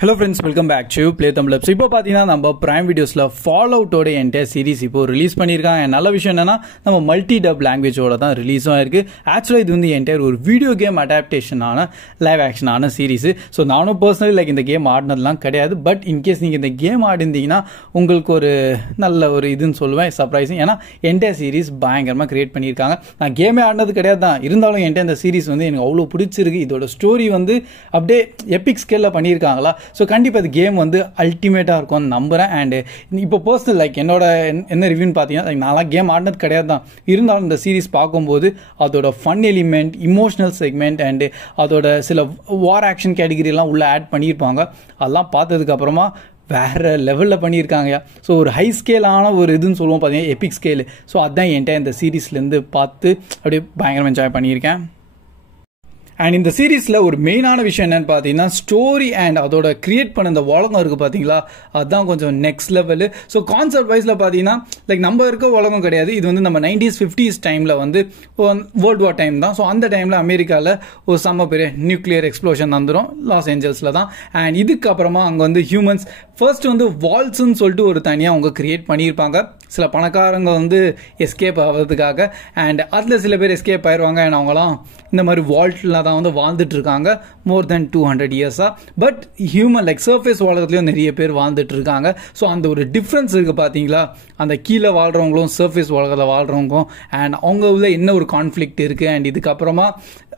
Hello friends, welcome back to Play Tamil Labs. இப்போ பார்த்தீங்கன்னா நம்ம பிரைம் வீடியோஸில் ஃபாலோவுட்டோட என்டையர் சீரிஸ் இப்போ ரிலீஸ் பண்ணியிருக்காங்க. நல்ல விஷயம் என்னன்னா நம்ம மல்டி டப் லாங்குவேஜோட தான் ரிலீஸும் ஆயிருக்கு. ஆக்சுவலாக இது வந்து என்டையர் ஒரு வீடியோ கேம் அடாப்டேஷனான லைவ் ஆக்ஷனான சீரிஸ். ஸோ நானும் பர்சனலி இந்த கேம் ஆடினதுலாம் கிடையாது. பட் இன்கேஸ் நீங்கள் இந்த கேம் ஆடிருந்தீங்கன்னா உங்களுக்கு ஒரு நல்ல ஒரு இதுன்னு சொல்லுவேன், சர்ப்ரைசிங். ஏன்னா என்டையர் சீரிஸ் பயங்கரமாக கிரியேட் பண்ணியிருக்காங்க. நான் கேமே ஆடினது கிடையாது தான், இருந்தாலும் என்கிட்ட இந்த சீரிஸ் வந்து எனக்கு அவ்வளோ பிடிச்சிருக்கு. இதோட ஸ்டோரி வந்து அப்படியே எபிக் ஸ்கேலில் பண்ணியிருக்காங்களா. ஸோ கண்டிப்பாக அது கேம் வந்து அல்டிமேட்டாக இருக்கும்னு நம்புகிறேன். அண்டு இப்போ பர்சனல் என்னோட என்ன ரிவ்யூன்னு பார்த்தீங்கன்னா நான்லாம் கேம் ஆடினது கிடையாது தான், இருந்தாலும் இந்த சீரிஸ் பார்க்கும்போது அதோட fun element, emotional segment and அதோட சில வார் ஆக்ஷன் கேட்டகிரிலாம் உள்ளே ஆட் பண்ணியிருப்பாங்க. அதெல்லாம் பார்த்ததுக்கப்புறமா வேறு லெவலில் பண்ணியிருக்காங்க. ஸோ ஒரு ஹை ஸ்கேலான ஒரு இதுன்னு சொல்லுவோம் பார்த்தீங்கன்னா, எபிக் ஸ்கேலு. ஸோ அதுதான் என்கிட்ட இந்த சீரீஸ்லேருந்து பார்த்து அப்படியே பயங்கரமாக என்ஜாய் பண்ணியிருக்கேன். அண்ட் இந்த சீரீஸில் ஒரு மெயினான விஷயம் என்னன்னு பார்த்தீங்கன்னா ஸ்டோரி அண்ட் அதோட கிரியேட் பண்ண இந்த உலகம் இருக்குது பார்த்தீங்களா, அதுதான் கொஞ்சம் நெக்ஸ்ட் லெவலு. ஸோ கான்செப்ட் வைஸில் பார்த்தீங்கன்னா நம்ம இருக்க உலகம் கிடையாது. இது வந்து நம்ம 90s 50s டைமில் வந்து வேர்ல்டு வார் டைம் தான். ஸோ அந்த டைமில் அமெரிக்காவில் ஒரு செம்ம பெரிய நியூக்ளியர் எக்ஸ்ப்ளோஷன் வந்துடும் லாஸ் ஏஞ்சல்ஸில் தான். அண்ட் இதுக்கப்புறமா அங்கே வந்து ஹியூமன்ஸ் ஃபர்ஸ்ட் வந்து வால்ஸ்ன்னு சொல்லிட்டு ஒரு தனியாக அவங்க கிரியேட் பண்ணியிருப்பாங்க. சில பணக்காரங்க வந்து எஸ்கேப் ஆகிறதுக்காக. அண்ட் அதில் சில பேர் எஸ்கேப் ஆயிடுவாங்க. அண்ட் அவங்களாம் இந்த மாதிரி வால்ட்டில் தான் வந்து வாழ்ந்துட்டு இருக்காங்க மோர் தென் 200 இயர்ஸாக. பட் ஹியூமன் சர்ஃபேஸ் உலகத்துலையும் நிறைய பேர் வாழ்ந்துட்டு இருக்காங்க. ஸோ அந்த ஒரு டிஃப்ரென்ஸ் இருக்குது பார்த்தீங்களா, அந்த கீழே வாழ்கிறவங்களும் சர்ஃபேஸ் உலகத்தில் வாழ்கிறவங்களும் அண்ட் அவங்க உள்ள என்ன ஒரு கான்ஃப்ளிக்ட் இருக்குது. அண்ட் இதுக்கப்புறமா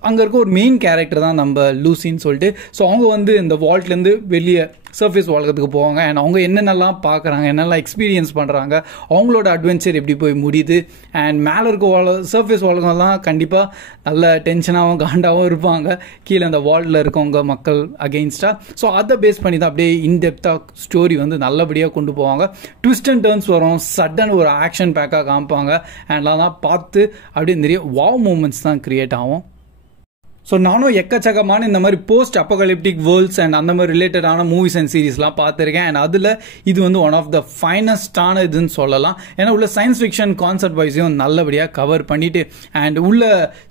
அங்கே இருக்க ஒரு மெயின் கேரக்டர் தான் நம்ம லூசின்னு சொல்லிட்டு. ஸோ அவங்க வந்து இந்த வால்ட்லேருந்து வெளியே சர்ஃபேஸ் உலகத்துக்கு போவாங்க. அண்ட் அவங்க என்னென்னலாம் பார்க்குறாங்க, என்னெல்லாம் எக்ஸ்பீரியன்ஸ் பண்ணுறாங்க, அவங்களோட அட்வென்ச்சர் எப்படி போய் முடியுது. அண்ட் மேலே இருக்க சர்ஃபேஸ் உலகம்லாம் கண்டிப்பாக நல்ல டென்ஷனாகவும் காண்டாகவும் இருப்பாங்க கீழே அந்த வால்டில் இருக்கவங்க மக்கள் அகெயின்ஸ்டாக. ஸோ அதை பேஸ் பண்ணி தான் அப்படியே இன்டெப்த்தாக ஸ்டோரி வந்து நல்லபடியாக கொண்டு போவாங்க. ட்விஸ்ட் அண்ட் டர்ன்ஸ் வரும், சடன் ஒரு ஆக்ஷன் பேக்காக காமிப்பாங்க. அண்ட் அதெல்லாம் பார்த்து அப்படியே நிறைய வாவ் மூமெண்ட்ஸ் தான் கிரியேட் ஆகும். ஸோ நானும் எக்கச்சக்கமான இந்த மாதிரி போஸ்ட் அப்போகலிப்டிக் வேர்ல்ட்ஸ் அண்ட் அந்த மாதிரி ரிலேட்டடான மூவிஸ் அண்ட் சீரீஸ்லாம் பார்த்துருக்கேன். அண்ட் அதில் இது வந்து ஒன் ஆஃப் த ஃபைனஸ்டான இதுன்னு சொல்லலாம். ஏன்னா உள்ள சயின்ஸ் ஃபிக்ஷன் கான்செப்ட் வைஸையும் நல்லபடியாக கவர் பண்ணிட்டு அண்ட் உள்ள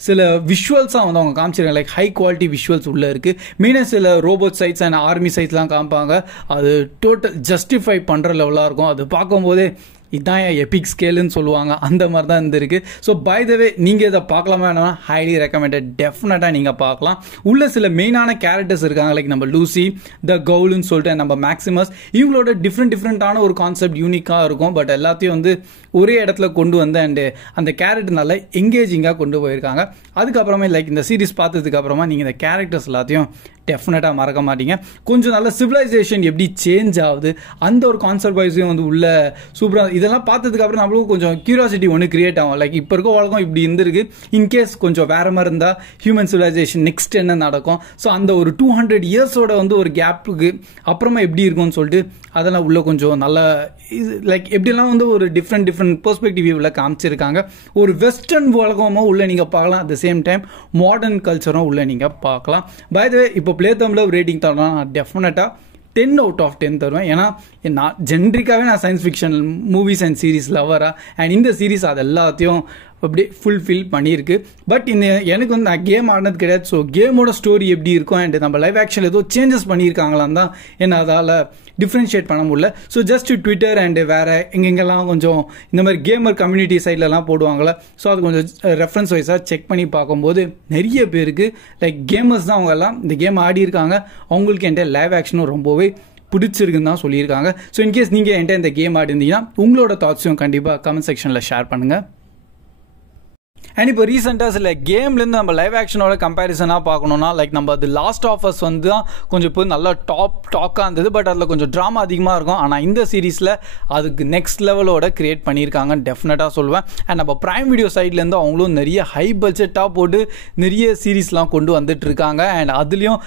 சில விஷுவல்ஸாக வந்து அவங்க காமிச்சிருக்காங்க. ஹை குவாலிட்டி விஷுவல்ஸ் உள்ளே இருக்குது. மெயினாக சில ரோபோட் சைட்ஸ் அண்ட் ஆர்மி சைட்ஸ்லாம் காமிப்பாங்க. அது டோட்டல் ஜஸ்டிஃபை பண்ணுற லெவலாக இருக்கும். அது பார்க்கும்போதே இதுதான் எபிக் ஸ்கேலுன்னு சொல்லுவாங்க, அந்த மாதிரி தான் இருந்திருக்கு. ஸோ பை த வே நீங்கள் இதை பார்க்கலாமா வேணாம், ஹைலி ரெக்கமெண்டட், டெஃபினட்டாக நீங்கள் பார்க்கலாம். உள்ள சில மெயினான கேரக்டர்ஸ் இருக்காங்க, நம்ம லூசி, த கவுலுன்னு சொல்லிட்டு நம்ம மேக்ஸிமஸ். இவங்களோட டிஃப்ரெண்டான ஒரு கான்செப்ட் யூனிக்காக இருக்கும். பட் எல்லாத்தையும் வந்து ஒரே இடத்துல கொண்டு வந்து அண்டு அந்த கேரக்டர் நல்லா எங்கேஜிங்காக கொண்டு போயிருக்காங்க. அதுக்கப்புறமே இந்த சீரீஸ் பார்த்ததுக்கு அப்புறமா நீங்கள் இந்த கேரக்டர்ஸ் எல்லாத்தையும் டெஃபினட்டாக மறக்க மாட்டீங்க. கொஞ்சம் நல்ல சிவிலைசேஷன் எப்படி சேஞ்ச் ஆகுது அந்த ஒரு கான்செப்ட் வைஸையும் வந்து உள்ள சூப்பராக. இதெல்லாம் பார்த்ததுக்கு அப்புறம் நம்மளுக்கும் கொஞ்சம் கியூரியாசிட்டி ஒன்று கிரியேட் ஆகும். இப்போ இருக்க உலகம் இப்படி இருந்திருக்கு, இன்கேஸ் கொஞ்சம் வேற மாதிரி இருந்தால் ஹியூமன் சிவிலைசேஷன் நெக்ஸ்ட் என்ன நடக்கும். ஸோ அந்த ஒரு 200 இயர்ஸோட வந்து ஒரு கேப்புக்கு அப்புறமா எப்படி இருக்கும்னு சொல்லிட்டு அதெல்லாம் உள்ள கொஞ்சம் நல்ல எப்படிலாம் வந்து ஒரு டிஃப்ரெண்ட் பெர்ஸ்பெக்டிவ் உள்ள காமிச்சிருக்காங்க. ஒரு வெஸ்டர்ன் உலகமும் உள்ள நீங்கள் பார்க்கலாம், at the same time modern கல்ச்சரும் உள்ள நீங்கள் பார்க்கலாம். பை த வே இப்போ பிளே தமிழில் ரேட்டிங் தரலாம், நான் டெஃபினட்டாக 10 out of 10 தருவேன். ஏன்னா நான் ஜென்ரிக்காகவே நான் science fiction movies and series லவரா. அண்ட் இந்த சீரீஸ் அது எல்லாத்தையும் அப்படியே ஃபுல்ஃபில் பண்ணியிருக்கு. பட் எனக்கு வந்து நான் கேம் ஆடினது கிடையாது. ஸோ கேமோட ஸ்டோரி எப்படி இருக்கும் அண்ட் நம்ம லைவ் ஆக்ஷன் ஏதோ சேஞ்சஸ் பண்ணியிருக்காங்களான்னு தான் என்ன அதால் டிஃப்ரென்ஷியேட் பண்ண முடியல. ஸோ ஜஸ்ட் ட்விட்டர் அண்டு வேறு எங்கெங்கெல்லாம் கொஞ்சம் இந்த மாதிரி கேமர் கம்யூனிட்டி சைட்லலாம் போடுவாங்களே, ஸோ அது கொஞ்சம் ரெஃபரன்ஸ் வைஸாக செக் பண்ணி பார்க்கும்போது நிறைய பேருக்கு கேமர்ஸ் தான் அவங்க எல்லாம் இந்த கேம் ஆடி இருக்காங்க. அவங்களுக்கு என்கிட்ட லைவ் ஆக்ஷனும் ரொம்பவே பிடிச்சிருக்குன்னு தான் சொல்லியிருக்காங்க. ஸோ இன்கேஸ் நீங்கள் என்கிட்ட இந்த கேம் ஆடி இருந்தீங்கன்னா உங்களோட தாட்ஸையும் கண்டிப்பாக கமெண்ட் செக்ஷனில் ஷேர் பண்ணுங்கள். அண்ட் இப்போ ரீசெண்டாக சில கேம்லேருந்து நம்ம லைவ் ஆக்ஷனோட கம்பேரிசனாக பார்க்கணுன்னா நம்ம அது லாஸ்ட் ஆஃப் அஸ் வந்து தான் கொஞ்சம் இப்போ நல்லா டாக்காக இருந்தது. பட் அதில் கொஞ்சம் ட்ராமா அதிகமாக இருக்கும். ஆனால் இந்த சீரீஸில் அதுக்கு நெக்ஸ்ட் லெவலோட கிரியேட் பண்ணியிருக்காங்க டெஃபினட்டாக சொல்லுவேன். அண்ட் நம்ம பிரைம் வீடியோ சைட்லேருந்து அவங்களும் நிறைய ஹை பட்ஜெட்டாக போட்டு நிறைய சீரீஸ்லாம் கொண்டு வந்துட்டு இருக்காங்க. அண்ட் அதுலேயும்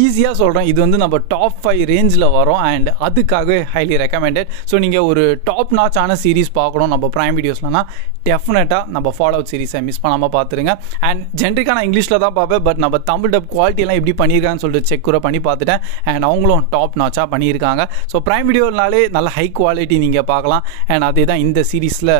ஈஸியாக சொல்கிறேன், இது வந்து நம்ம டாப் 5 ரேஞ்சில் வரும். அண்ட் அதுக்காகவே ஹைலி ரெக்கமெண்டட். ஸோ நீங்கள் ஒரு டாப் நாச்சான சீரீஸ் பார்க்கணும் நம்ம பிரைம் வீடியோஸ்லனா டெஃபினட்டாக நம்ம ஃபாலோ அவுட் சீரீஸை மிஸ் பண்ணாமல் பார்த்துருங்க. அண்ட் ஜென்ரிக்காக நான் இங்கிலீஷில் தான் பார்ப்பேன். பட் நம்ம தமிழ் டப் குவாலிட்டியெல்லாம் எப்படி பண்ணியிருக்காங்கன்னு சொல்லிட்டு செக் கூட பண்ணி பார்த்துட்டேன். அண்ட் அவங்களும் டாப் நாச்சாக பண்ணியிருக்காங்க. ஸோ பிரைம் வீடியோனாலே நல்ல ஹை குவாலிட்டி நீங்கள் பார்க்கலாம். அண்ட் அதே தான் இந்த சீரீஸில்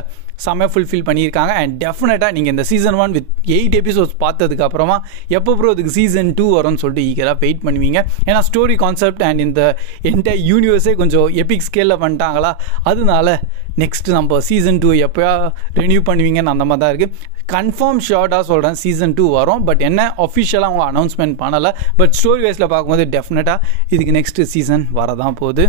செம்ம ஃபுல்ஃபில் பண்ணியிருக்காங்க. அண்ட் டெஃபினட்டாக நீங்கள் இந்த சீசன் 1 வித் 8 எபிசோட்ஸ் பார்த்ததுக்கப்புறமா எப்போ ப்ரோ அதுக்கு சீசன் 2 வரும்னு சொல்லிட்டு ஈகராக வெயிட் பண்ணுவீங்க. ஏன்னா ஸ்டோரி கான்செப்ட் அண்ட் இந்த என்டையர் யூனிவர்ஸே கொஞ்சம் எபிக் ஸ்கேலில் பண்ணிட்டாங்களா, அதனால நெக்ஸ்ட் நம்ம சீசன் 2 எப்போயா ரெனியூ பண்ணுவீங்கன்னு அந்த மாதிரி தான் இருக்குது. கன்ஃபார்ம் ஷார்ட்டாக சொல்கிறேன் சீசன் 2 வரும். பட் என்ன அஃபிஷியலாக அவங்க அனௌன்ஸ்மெண்ட் பண்ணலை. பட் ஸ்டோரி வைஸில் பார்க்கும்போது டெஃபினட்டாக இதுக்கு நெக்ஸ்ட் சீசன் வரதான் போகுது.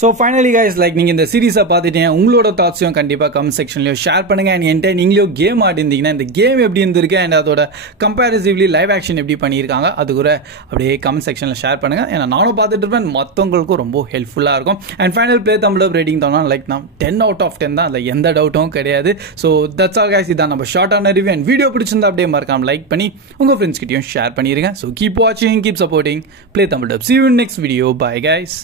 ஸோ ஃபைனலி கைஸ், லைக் நீங்கள் இந்த சீரீஸை பார்த்துட்டீங்க, உங்களோட தாட்ஸையும் கண்டிப்பாக கமெண்ட் செக்ஷன்லையும் ஷேர் பண்ணுங்கள். அண்ட் என்கிட்ட நீங்களும் கேம் ஆடிருந்தீங்கன்னா இந்த கேம் எப்படி இருந்திருக்கு அண்ட் அதோட கம்பேரிசிவ்லி லைவ் ஆக்ஷன் எப்படி பண்ணியிருக்காங்க அது கூட அப்படியே கமெண்ட் செக்ஷனில் ஷேர் பண்ணுங்கள். ஏன்னா நானும் பார்த்துட்டு இருப்பேன், மற்றவங்களுக்கும் ரொம்ப ஹெல்ப்ஃபுல்லாக இருக்கும். And final play Tamil rating தான் லைக் நான் 10 out of 10 தான், அதில் எந்த டவுட்டும் கிடையாது. ஸோ தட்ஸ் ஆல் கைஸ், இதான் நம்ம ஷார்ட்டான ரிவ்யூ. அண்ட் வீடியோ பிடிச்சிருந்தா அப்படியே மறக்காம லைக் பண்ணி உங்கள் ஃப்ரெண்ட்ஸ் கிட்டையும் ஷேர் பண்ணிடுங்க. ஸோ கீப் வாட்சிங், keep supporting play Tamil. See you in next video. Bye guys.